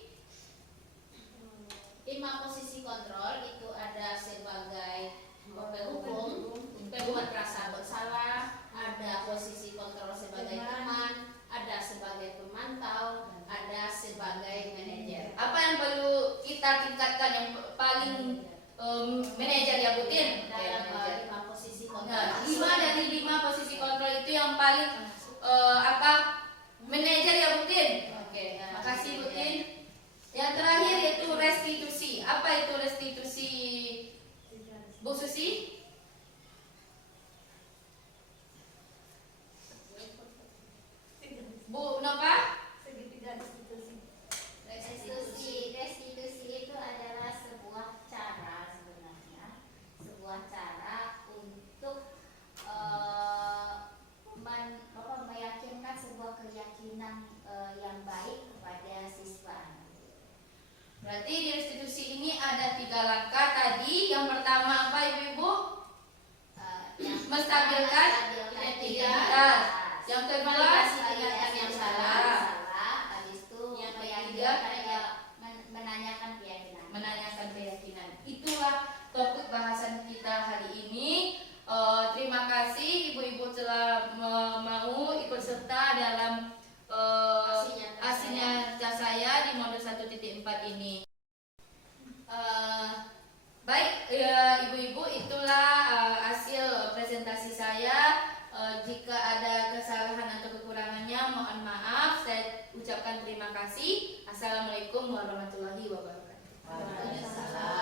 5 posisi kontrol itu ada sebagai penghukum, pembuat rasa bersalah, ada posisi kontrol sebagai teman, ada sebagai pemantau, ada sebagai manajer. Apa yang perlu kita tingkatkan yang paling manajer ya Bu Tin? Dalam Manajer. 5 posisi kontrol. Nah, 5 dari 5 posisi kontrol itu yang paling manajer ya Bu Tin? Oke, makasih Bu Tin. Yang terakhir yaitu restitusi. Apa itu restitusi Bu Susi? Bu Nova? Segitiga restitusi. Restitusi itu adalah sebuah cara sebenarnya, sebuah cara untuk meyakinkan sebuah keyakinan yang baik kepada siswa. Berarti di restitusi ini ada 3 langkah tadi. Yang pertama apa Ibu-Ibu? Menstabilkan identitas. Yang kedua Validasi kegiatan yang salah. Habis itu Yang ketiga ketiga, menanyakan keyakinan. menanyakan keyakinan. Itulah topik bahasan kita hari ini. Terima kasih Ibu-Ibu telah mau ikut serta dalam aksi nyata saya di modul 1.4 ini. Baik Ibu-Ibu, itulah hasil presentasi saya. Jika ada kesalahan atau kekurangannya mohon maaf. Saya ucapkan terima kasih. Assalamualaikum warahmatullahi wabarakatuh. Waalaikumsalam.